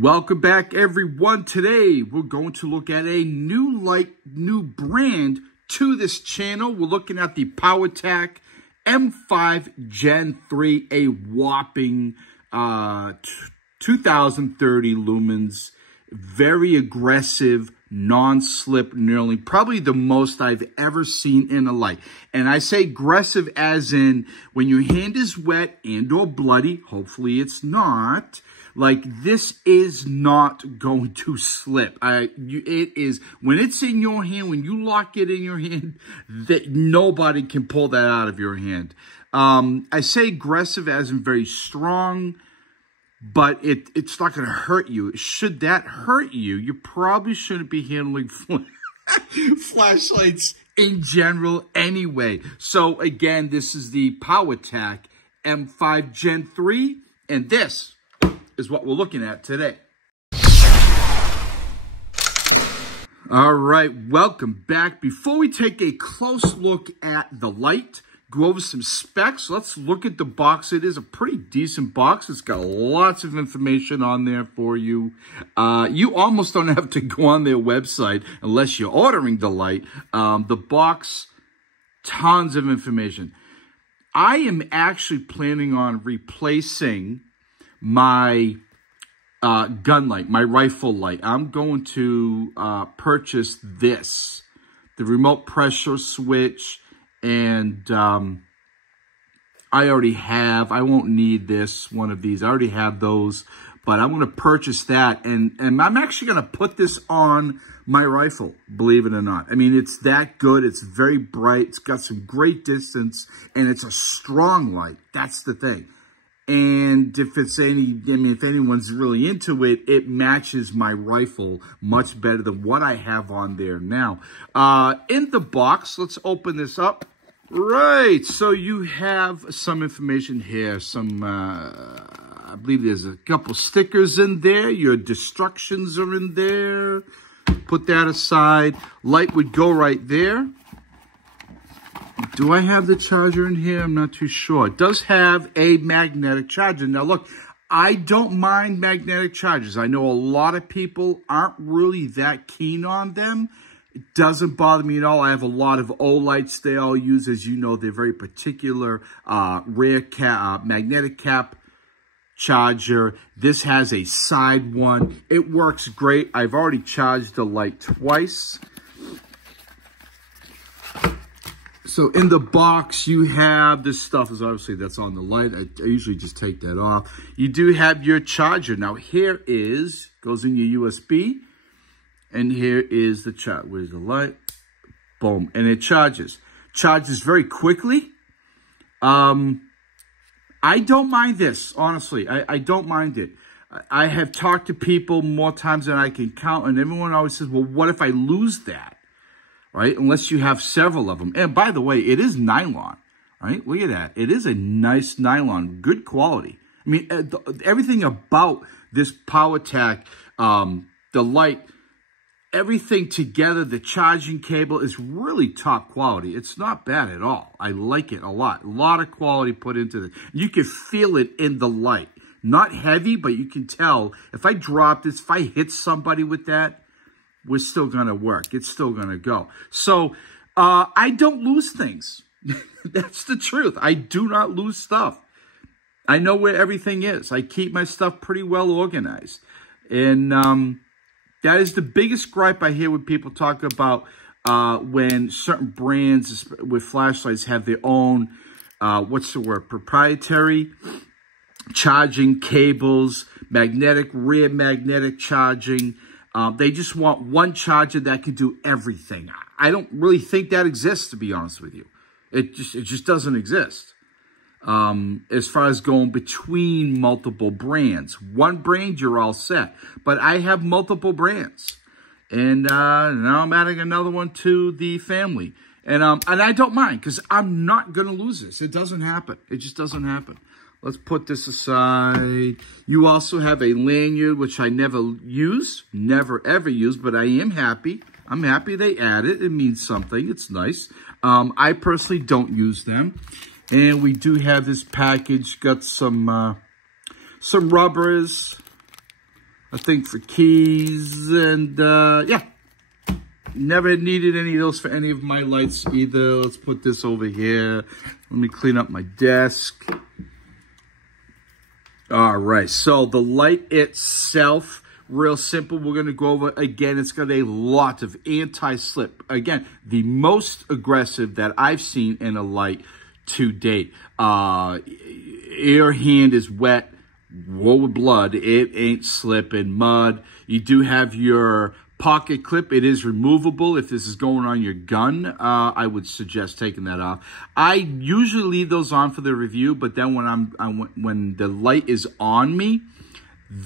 Welcome back, everyone. Today, we're going to look at a new brand to this channel. We're looking at the Powertac M5 GEN3, a whopping 2030 lumens, very aggressive, non-slip knurling, probably the most I've ever seen in a light. And I say aggressive as in when your hand is wet and or bloody, hopefully it's not. Like, this is not going to slip. It is, when it's in your hand, when you lock it in your hand, that nobody can pull that out of your hand. I say aggressive as in very strong, but it's not going to hurt you. Should that hurt you, you probably shouldn't be handling flashlights in general anyway. So, again, this is the Powertac M5 GEN3, and this is what we're looking at today. All right, welcome back. Before we take a close look at the light, go over some specs, let's look at the box. It is a pretty decent box. It's got lots of information on there for you. You almost don't have to go on their website unless you're ordering the light. The box, tons of information. I am actually planning on replacing my gun light, my rifle light. I'm going to purchase this, the remote pressure switch, and I already have, I won't need one of these. I already have those, but I'm going to purchase that, and I'm actually going to put this on my rifle, believe it or not. I mean, it's that good. It's very bright. It's got some great distance, and it's a strong light. That's the thing. And if it's if anyone's really into it, it matches my rifle much better than what I have on there now. In the box, let's open this up. Right, so you have some information here. I believe there's a couple stickers in there. Your destructions are in there. Put that aside. Light would go right there. Do I have the charger in here? I'm not too sure. It does have a magnetic charger. Now, look, I don't mind magnetic chargers. I know a lot of people aren't really that keen on them. It doesn't bother me at all. I have a lot of Olights they all use. As you know, they're very particular, rare magnetic cap charger. This has a side one. It works great. I've already charged the light twice. So in the box, you have this stuff is obviously that's on the light. I usually just take that off. You do have your charger. Now here goes in your USB, and here is the charger. Where's the light? Boom, and it charges. Charges very quickly. I don't mind this, honestly. I don't mind it. I have talked to people more times than I can count, and everyone always says, well, what if I lose that? Right? Unless you have several of them. And by the way, it is nylon, right? Look at that. It is a nice nylon, good quality. I mean, everything about this Powertac, the light, everything together, the charging cable is really top quality. It's not bad at all. I like it a lot. A lot of quality put into it. You can feel it in the light. Not heavy, but you can tell. If I drop this, if I hit somebody with that, we're still going to work. It's still going to go. So I don't lose things. That's the truth. I do not lose stuff. I know where everything is. I keep my stuff pretty well organized. And that is the biggest gripe I hear when people talk about when certain brands with flashlights have their own, what's the word, proprietary charging cables, rear magnetic charging. They just want one charger that can do everything. I don't really think that exists, to be honest with you. It just doesn't exist. As far as going between multiple brands. One brand, you're all set. But I have multiple brands. And now I'm adding another one to the family. And I don't mind, because I'm not going to lose this. It doesn't happen. It just doesn't happen. Let's put this aside. You also have a lanyard, which I never ever use, but I am happy. I'm happy they added it. It means something. It's nice. I personally don't use them. And we do have this package, got some rubbers, a thing for keys, and yeah. Never needed any of those for any of my lights either. Let's put this over here. Let me clean up my desk. All right, so the light itself, real simple. We're going to go over, again, it's got a lot of anti-slip. Again, the most aggressive that I've seen in a light to date. Your hand is wet, wool with blood. It ain't slipping. Mud. You do have your pocket clip. It is removable. If this is going on your gun, I would suggest taking that off. I usually leave those on for the review, but then when the light is on me,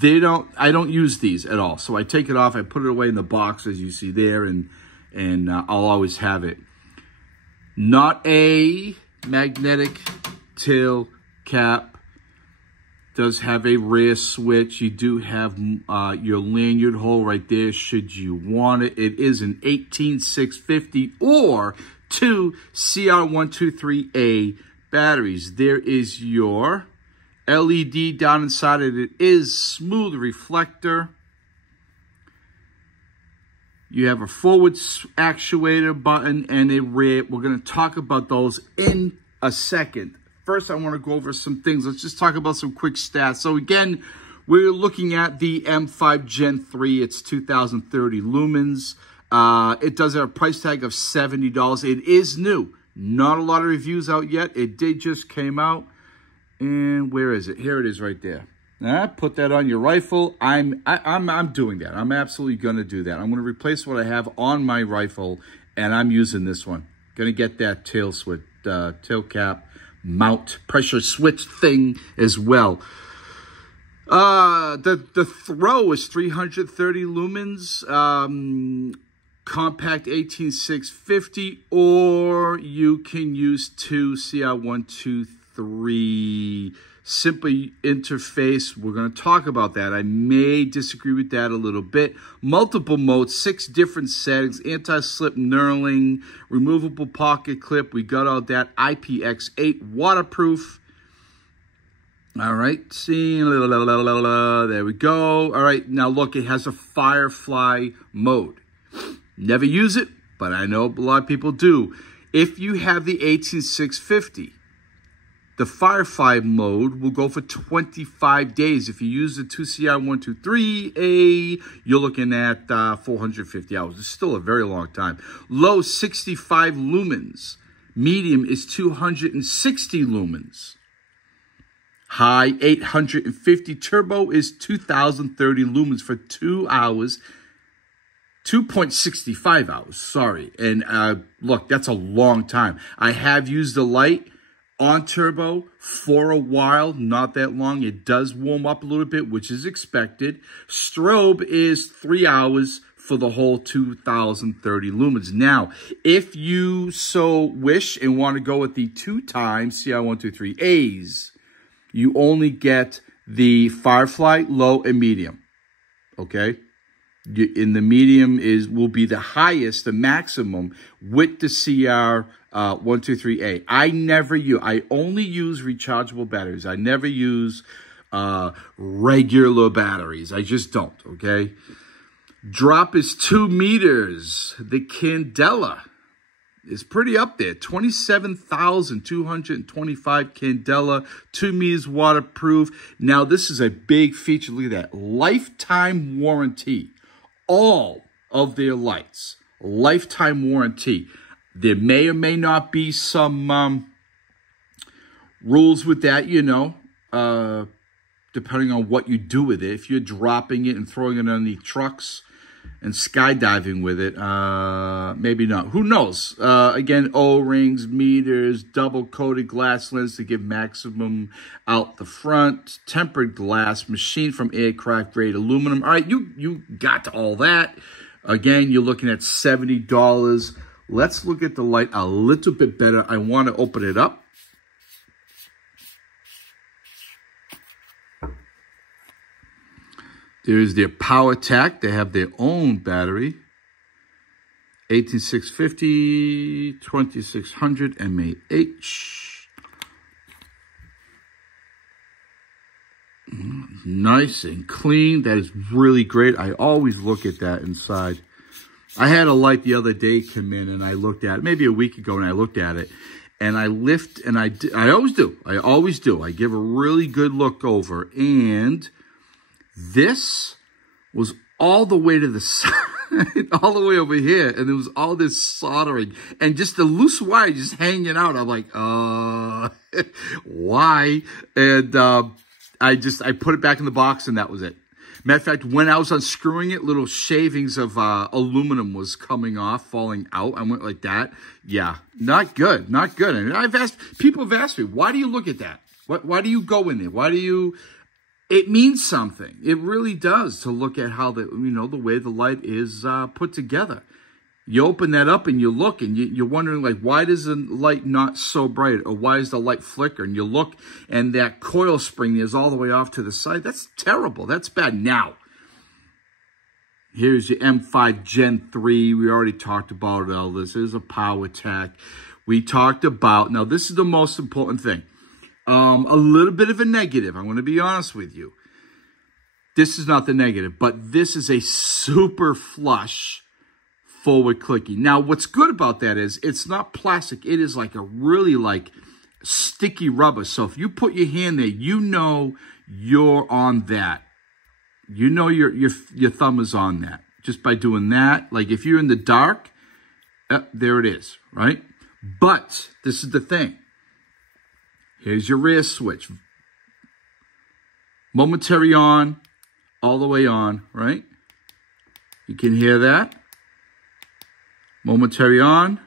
I don't use these at all. So I take it off. I put it away in the box, as you see there, and I'll always have it. Not a magnetic tail cap. Does have a rear switch. You do have your lanyard hole right there should you want it. It is an 18650 or 2 CR123A batteries. There is your LED down inside it. It is smooth reflector. You have a forward actuator button and a rear. We're going to talk about those in a second. First, I want to go over some things. Let's just talk about some quick stats. So again, we're looking at the M5 GEN3. It's 2030 lumens. It does have a price tag of $70. It is new. Not a lot of reviews out yet. It did just came out. And where is it? Here it is right there. Put that on your rifle. I'm doing that. I'm absolutely going to do that. I'm going to replace what I have on my rifle, and I'm using this one. Going to get that tail switch, tail cap mount pressure switch thing as well. The throw is 330 lumens, compact 18650, or you can use 2 CR123 simply interface. We're going to talk about that. I may disagree with that a little bit. Multiple modes, 6 different settings, anti-slip knurling, removable pocket clip. We got all that. IPX8 waterproof. All right, see, there we go. All right, now look, it has a Firefly mode. Never use it, but I know a lot of people do. If you have the 18650, the Firefly mode will go for 25 days. If you use the 2CR123A, you're looking at 450 hours. It's still a very long time. Low, 65 lumens. Medium is 260 lumens. High, 850. Turbo is 2030 lumens for 2 hours. 2.65 hours, sorry. And look, that's a long time. I have used the light on turbo for a while, not that long. It does warm up a little bit, which is expected. Strobe is 3 hours for the whole 2030 lumens. Now, if you so wish and want to go with the 2 times CR123As, you only get the Firefly, low, and medium. Okay? In the medium will be the highest, the maximum, with the CR123A. I only use rechargeable batteries. I never use regular batteries. I just don't, okay? Drop is 2 meters. The Candela is pretty up there. 27,225 Candela, 2 meters waterproof. Now, this is a big feature. Look at that. Lifetime warranty. All of their lights, lifetime warranty. There may or may not be some rules with that, you know, depending on what you do with it. If you're dropping it and throwing it underneath trucks and skydiving with it, maybe not. Who knows? Again, O-rings, meters, double-coated glass lens to give maximum out the front, tempered glass, machined from aircraft-grade aluminum. All right, you got all that. Again, you're looking at $70. Let's look at the light a little bit better. I want to open it up. There's their Powertac. They have their own battery. 18650, 2600 mAh. Nice and clean. That is really great. I always look at that inside. I had a light the other day come in and I looked at it, maybe a week ago, and I looked at it. And I lift, and I always do. I always do. I give a really good look over. And this was all the way to the side, all the way over here. And there was all this soldering. And just the loose wire just hanging out. I'm like, why? And I put it back in the box, and that was it. Matter of fact, when I was unscrewing it, little shavings of aluminum was coming off, falling out. I went like that. Yeah, not good, not good. And people have asked me, why do you look at that? Why do you go in there? Why do you? It means something. It really does to look at how the way the light is put together. You open that up and you look, and you're wondering, like, why does the light not so bright, or why is the light flicker? And you look, and that coil spring is all the way off to the side. That's terrible. That's bad. Now, here's your M5 GEN3. We already talked about all this. There's a Powertac. We talked about, now this is the most important thing. A little bit of a negative. I'm going to be honest with you. This is not the negative, but this is a super flush forward clicking. Now, what's good about that is it's not plastic. It is like a really sticky rubber. So if you put your hand there, you know you're on that. You know your thumb is on that just by doing that. Like if you're in the dark, there it is, right? But this is the thing. Here's your rear switch. Momentary on, all the way on, right? You can hear that. Momentary on.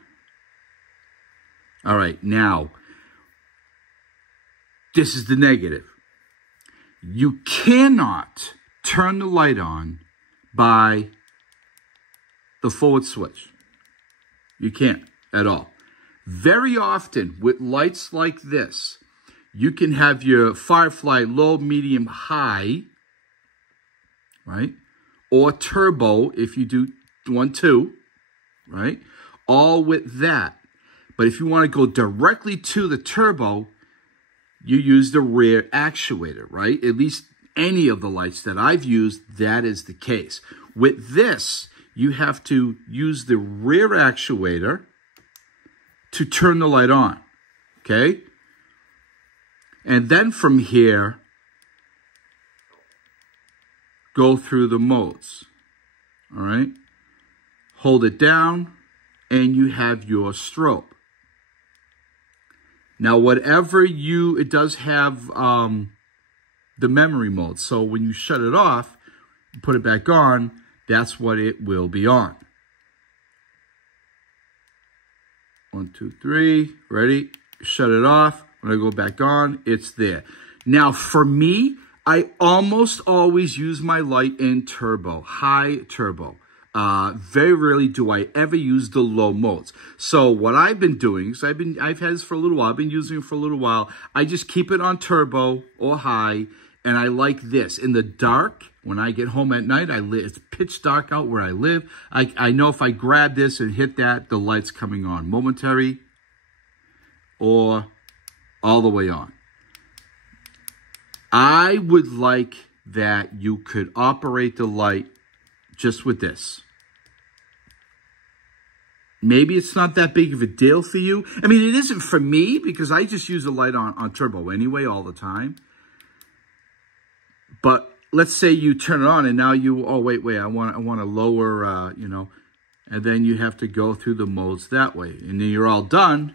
All right, now, this is the negative. You cannot turn the light on by the forward switch. You can't at all. Very often, with lights like this, you can have your Firefly low, medium, high, right? Or turbo if you do 1, 2. Right? All with that. But if you want to go directly to the turbo, you use the rear actuator, right? At least any of the lights that I've used, that is the case. With this, you have to use the rear actuator to turn the light on, okay? And then from here, go through the modes, all right? Hold it down, and you have your strobe. Now, it does have the memory mode. So when you shut it off, put it back on, that's what it will be on. 1, 2, 3, ready? Shut it off. When I go back on, it's there. Now, for me, I almost always use my light in turbo, high turbo. Very rarely do I ever use the low modes. So what I've been doing, so I've had this for a little while, I've been using it for a little while. I just keep it on turbo or high, and I like this. In the dark, when I get home at night, it's pitch dark out where I live. I know if I grab this and hit that, the light's coming on. Momentary or all the way on. I would like that you could operate the light just with this. Maybe it's not that big of a deal for you. I mean, it isn't for me because I just use the light on turbo anyway all the time. But let's say you turn it on and now wait, I want to lower, and then you have to go through the modes that way. And then you're all done.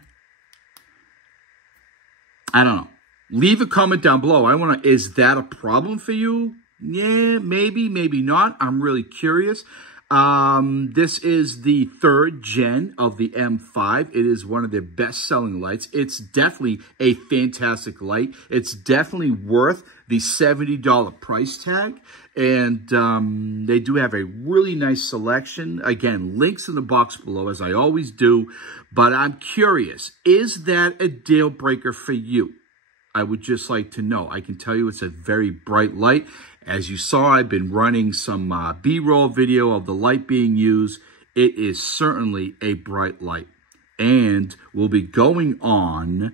I don't know. Leave a comment down below. Is that a problem for you? Yeah, maybe, maybe not. I'm really curious. This is the 3rd gen of the M5. It is one of their best-selling lights. It's definitely a fantastic light. It's definitely worth the $70 price tag. And they do have a really nice selection. Again, links in the box below, as I always do. But I'm curious, is that a deal breaker for you? I would just like to know. I can tell you it's a very bright light. As you saw, I've been running some B-roll video of the light being used. It is certainly a bright light. And will be going on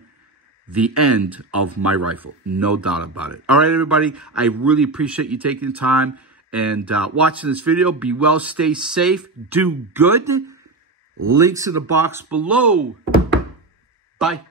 the end of my rifle. No doubt about it. All right, everybody. I really appreciate you taking the time and watching this video. Be well, stay safe, do good. Links in the box below. Bye.